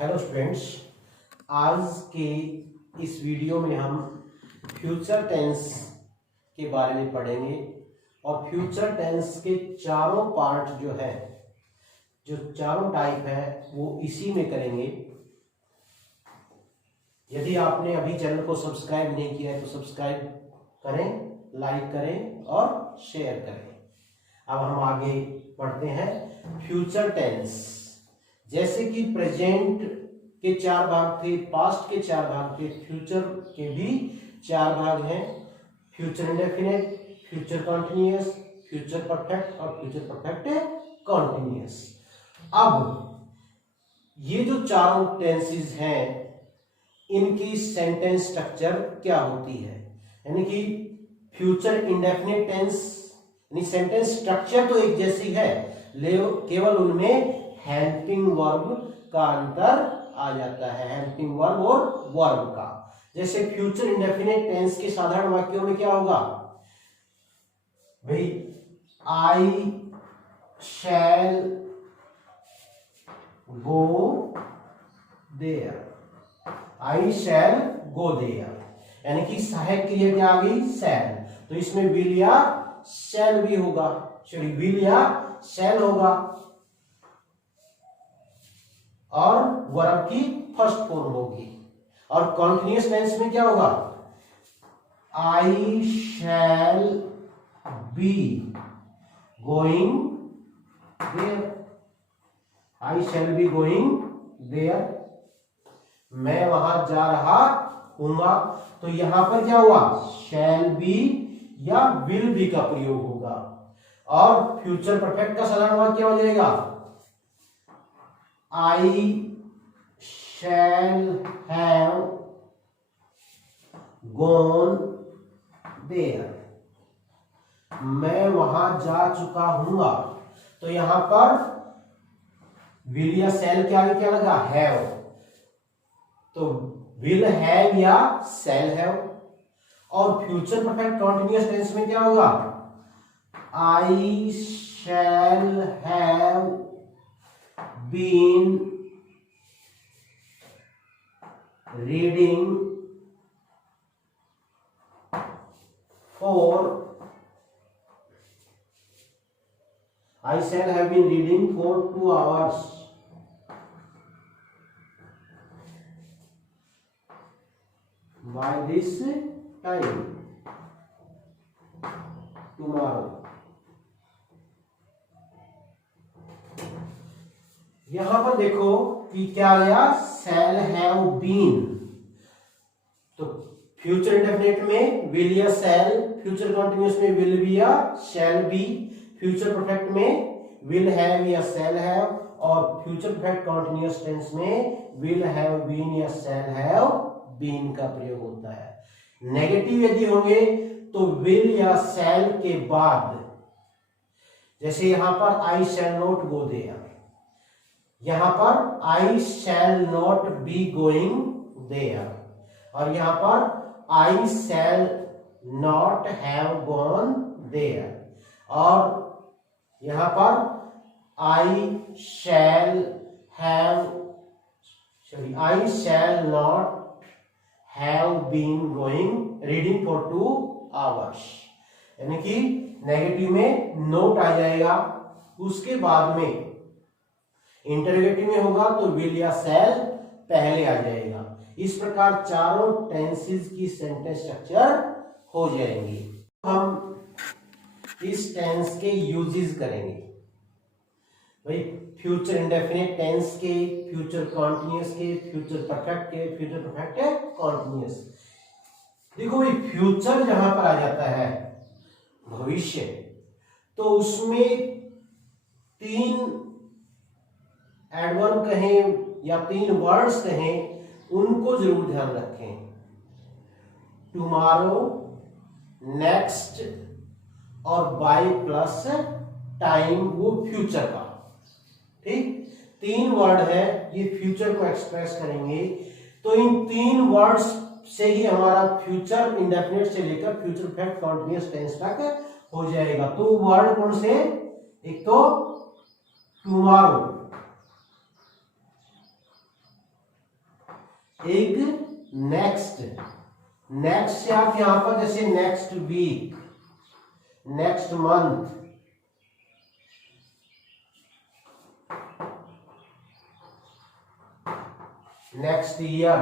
Hello students, आज के इस वीडियो में हम फ्यूचर टेंस के बारे में पढ़ेंगे और फ्यूचर टेंस के चारों पार्ट जो चारों टाइप है वो इसी में करेंगे। यदि आपने अभी चैनल को सब्सक्राइब नहीं किया है तो सब्सक्राइब करें, लाइक करें और शेयर करें। अब हम आगे पढ़ते हैं। फ्यूचर टेंस जैसे कि प्रेजेंट के चार भाग थे, पास्ट के चार भाग थे, फ्यूचर के भी चार भाग हैं। Future indefinite, future continuous, future perfect और फ्यूचर परफेक्ट कॉन्टिन्यूअस। अब ये जो चारों टेंसेस हैं इनकी सेंटेंस स्ट्रक्चर क्या होती है, यानी कि फ्यूचर इंडेफिनिट टेंस यानी सेंटेंस स्ट्रक्चर तो एक जैसी है, केवल उनमें हेल्पिंग वर्ब का अंतर आ जाता है, हेल्पिंग वर्ब और वर्ब का। जैसे फ्यूचर इंडेफिनिट टेंस के साधारण वाक्यों में क्या होगा भाई, आई शैल go there, I shell go there, यानी कि सहायक क्रिया क्या आ गई, शैल। तो इसमें विल या शैल भी होगा, सॉरी विल या शैल होगा और वर्ब की फर्स्ट फॉर्म होगी। और कॉन्टिन्यूअस टेंस में क्या होगा, I shall be going there, I shall be going there, मैं वहां जा रहा हूंगा। तो यहां पर क्या हुआ, शैल बी या विल बी का प्रयोग होगा। और फ्यूचर परफेक्ट का साधारण वाक्य क्या हो जाएगा, आई शैल हैव गॉन देयर, मैं वहां जा चुका हूंगा। तो यहां पर विल या शैल क्या लगा, हैव। तो विल हैव या शैल हैव। और फ्यूचर परफेक्ट कॉन्टिन्यूअस टेंस में क्या होगा, I shall have been reading for, I shall have been reading for 2 hours by this time tomorrow। यहां पर देखो कि क्या आ गया, shall have been। तो फ्यूचर इंडेफिनिट में विल या शैल, फ्यूचर कॉन्टिन्यूअस में विल बी या शैल बी, फ्यूचर परफेक्ट में विल हैव या शैल हैव, और फ्यूचर परफेक्ट कॉन्टिन्यूअस टेंस में विल हैव बीन या शैल हैव बीन का प्रयोग होता है। नेगेटिव यदि होंगे तो विल या शैल के बाद, जैसे यहां पर I shall not go there, यहां पर I shall not be going there, और यहां पर I shall not have gone there, और यहां पर I shall not have been going reading for 2 hours। यानी कि नेगेटिव में नोट आ जाएगा, उसके बाद में इंटरोगेटिव में होगा तो विल या शैल पहले आ जाएगा। इस प्रकार चारों टेंसेस की सेंटेंस स्ट्रक्चर हो जाएंगी। हम इस टेंस के यूजेस करेंगे भाई, फ्यूचर इंडेफिनिट टेंस के, फ्यूचर कॉन्टिन्यूअस के, फ्यूचर परफेक्ट के, फ्यूचर परफेक्ट कॉन्टिन्यूअस। देखो भाई, फ्यूचर जहां पर आ जाता है भविष्य, तो उसमें 3 एडवर्ब कहें या 3 वर्ड्स कहें, उनको जरूर ध्यान रखें। टुमारो, नेक्स्ट और बाय प्लस टाइम, वो फ्यूचर का, ठीक 3 वर्ड है, ये फ्यूचर को एक्सप्रेस करेंगे। तो इन 3 वर्ड्स से ही हमारा फ्यूचर इंडेफिनिट से लेकर फ्यूचर परफेक्ट कॉन्टिन्यूअस टेंस तक हो जाएगा। तो वर्ड कौन से, एक तो टुमारो, एक नेक्स्ट, नेक्स्ट से आप यहां पर जैसे next week, next month, next year,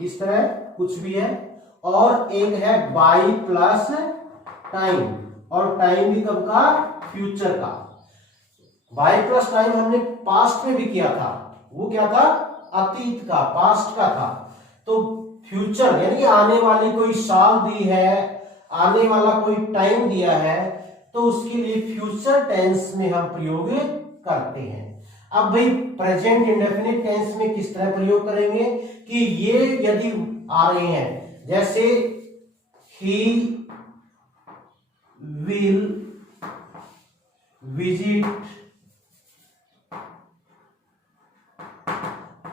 इस तरह कुछ भी है। और एक है बाई प्लस टाइम, और टाइम भी कब का, फ्यूचर का। बाई प्लस टाइम हमने पास्ट में भी किया था, वो क्या था, अतीत का, पास्ट का था। तो फ्यूचर यानी आने वाली कोई साल दी है, आने वाला कोई टाइम दिया है, तो उसके लिए फ्यूचर टेंस में हम प्रयोग करते हैं। अब भाई प्रेजेंट इंडेफिनिट टेंस में किस तरह प्रयोग करेंगे कि ये यदि आ रहे हैं, जैसे he will visit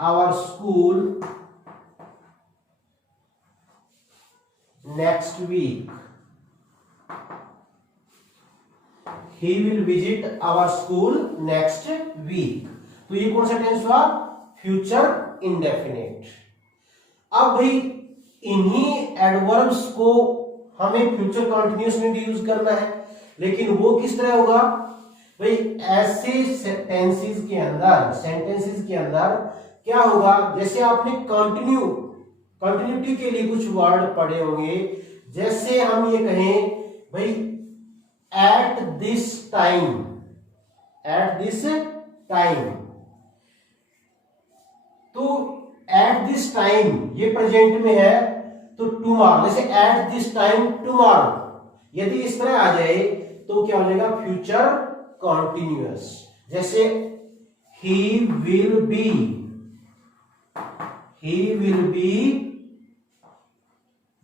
our school next week, he will visit our school next week। तो ये कौन सा टेंस हुआ, फ्यूचर इंडेफिनिट। अब भाई इन्हीं एडवर्ब्स को हमें फ्यूचर कंटिन्यूअस में भी यूज करना है, लेकिन वो किस तरह होगा भाई, ऐसे टेंसेस के अंदर, सेंटेंसेस के अंदर क्या होगा, जैसे आपने कंटिन्यूटी के लिए कुछ वर्ड पढ़े होंगे, जैसे हम ये कहें भाई at this time, at this time, तो एट दिस टाइम ये प्रेजेंट में है, तो टुमारो, जैसे एट दिस टाइम टुमारो, यदि इस तरह आ जाए तो क्या हो जाएगा, फ्यूचर कंटिन्यूअस। जैसे he will be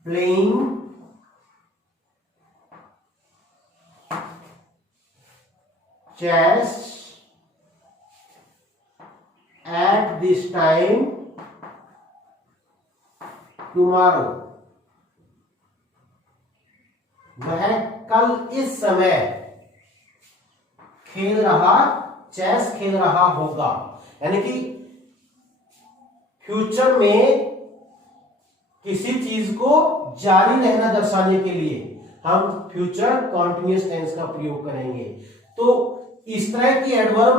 playing chess at this time tomorrow। वह कल इस समय खेल रहा, चेस खेल रहा होगा। यानी कि फ्यूचर में किसी चीज को जारी रहना दर्शाने के लिए हम फ्यूचर कॉन्टिन्यूअस टेंस का प्रयोग करेंगे। तो इस तरह की एडवर्ब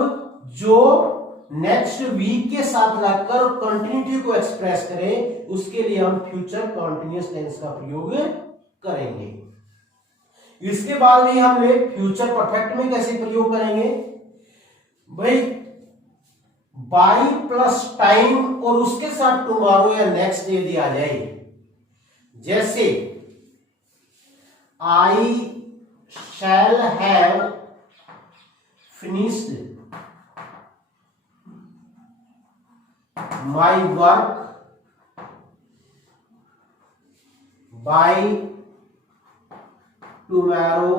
जो नेक्स्ट वीक के साथ लगकर कंटिन्यूटी को एक्सप्रेस करें, उसके लिए हम फ्यूचर कॉन्टिन्यूअस टेंस का प्रयोग करेंगे। इसके बाद भी हम फ्यूचर परफेक्ट में कैसे प्रयोग करेंगे भाई, बाई प्लस टाइम और उसके साथ टुमारो या नेक्स्ट डे दिया जाए, जैसे I shall have finished my work by tomorrow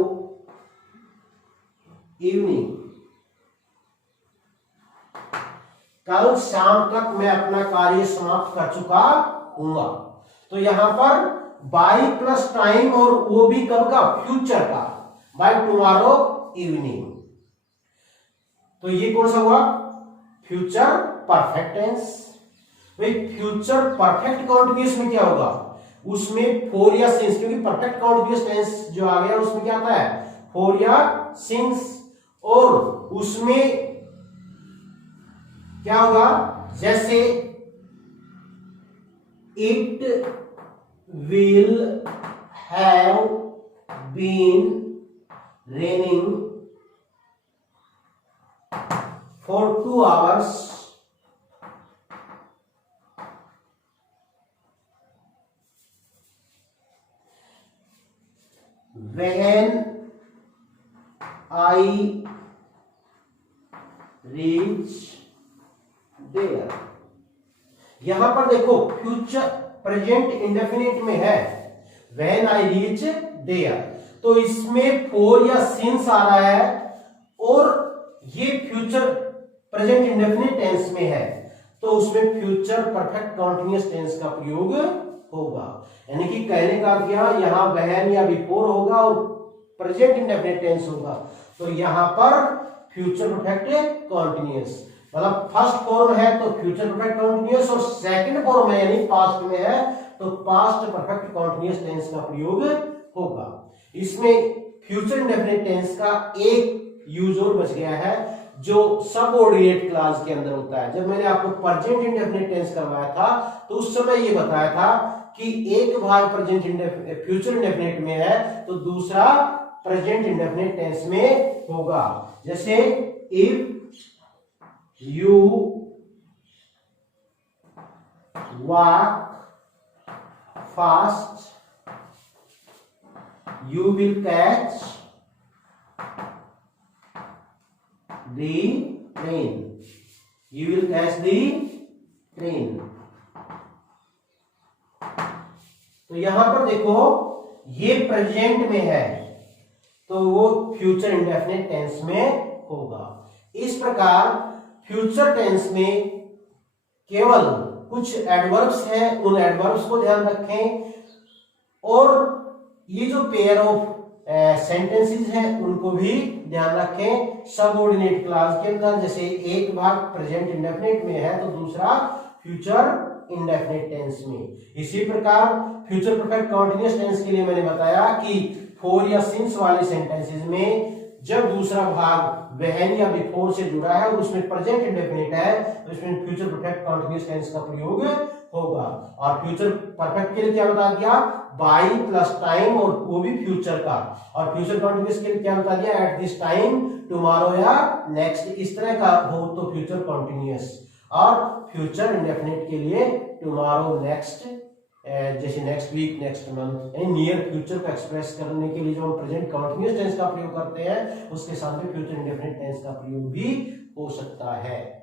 evening. कल शाम तक मैं अपना कार्य समाप्त कर चुका हूंगा। तो यहां पर बाई प्लस टाइम, और वो भी कब का, फ्यूचर का, बाई टुमारो इवनिंग। तो ये कौन सा हुआ, फ्यूचर परफेक्ट टेंस। भाई फ्यूचर परफेक्ट कॉन्टिन्यूअस में क्या होगा, उसमें फोर या सिंस, क्योंकि परफेक्ट कॉन्टिन्यूअस टेंस जो आ गया उसमें क्या आता है, फोर या सिंस, और उसमें क्या होगा, जैसे it will have been raining for 2 hours when I reach there। यहां पर देखो फ्यूचर प्रेजेंट इंडेफिनिट में है when I reach there, तो इसमें फोर या सिंस आ रहा है, और ये फ्यूचर प्रेजेंट इंडेफिनिट टेंस में है, तो उसमें फ्यूचर परफेक्ट कॉन्टिन्यूअस टेंस का प्रयोग होगा। यानी कि कहने का क्या, यहां वहन या बिफोर होगा और प्रेजेंट इंडेफिनिट टेंस होगा, तो यहां पर फ्यूचर परफेक्ट कॉन्टिन्यूअस। मतलब फर्स्ट फॉर्म है तो फ्यूचर परफेक्ट कंटीन्यूअस, और सेकंड फॉर्म है यानी पास्ट में है तो पास्ट परफेक्ट कंटीन्यूअस टेंस का प्रयोग होगा। इसमें फ्यूचर इंडेफिनिट टेंस का एक यूज और बच गया है जो सबऑर्डिनेट क्लॉज के अंदर होता है। जब मैंने आपको प्रेजेंट इंडेफिनिट टेंस करवाया था तो उस समय ये बताया था कि एक भाग प्रेजेंट फ्यूचर इंडेफिनिट में है तो दूसरा प्रेजेंट इंडेफिनिट टेंस में होगा। जैसे if you walk fast you will catch the train. You will catch the train. तो यहां पर देखो ये प्रेजेंट में है तो वो फ्यूचर इंडेफिनिट टेंस में होगा। इस प्रकार फ्यूचर टेंस में केवल कुछ एडवर्ब्स हैं, उन एडवर्ब्स को ध्यान रखें, और ये जो पेयर ऑफ सेंटेंसेस हैं उनको भी ध्यान रखें सबऑर्डिनेट क्लॉज के अंदर। जैसे एक भाग प्रेजेंट इंडेफिनिट में है तो दूसरा फ्यूचर इंडेफिनिट टेंस में। इसी प्रकार फ्यूचर परफेक्ट कंटीन्यूअस टेंस के लिए मैंने बताया कि फॉर या सिंस वाले सेंटेंसेस में जब दूसरा भाग व्हेन या बिफोर से जुड़ा है और उसमें प्रेजेंट इंडेफिनिट है तो इसमें फ्यूचर परफेक्ट कंटीन्यूअस टेंस का प्रयोग होगा। और फ्यूचर परफेक्ट के लिए क्या बता दिया, बाय प्लस टाइम, और वो भी फ्यूचर का। और फ्यूचर कंटीन्यूअस के लिए क्या बता दिया, एट दिस टाइम, टुमारो या नेक्स्ट, इस तरह का हो तो फ्यूचर कंटीन्यूअस। और फ्यूचर इंडेफिनिट के लिए टुमारो, नेक्स्ट, जैसे नेक्स्ट वीक, नेक्स्ट मंथ, यानी नियर फ्यूचर को एक्सप्रेस करने के लिए जो हम प्रेजेंट कंटीन्यूअस टेंस का प्रयोग करते हैं उसके साथ में फ्यूचर इंडेफिनिट टेंस का प्रयोग भी हो सकता है।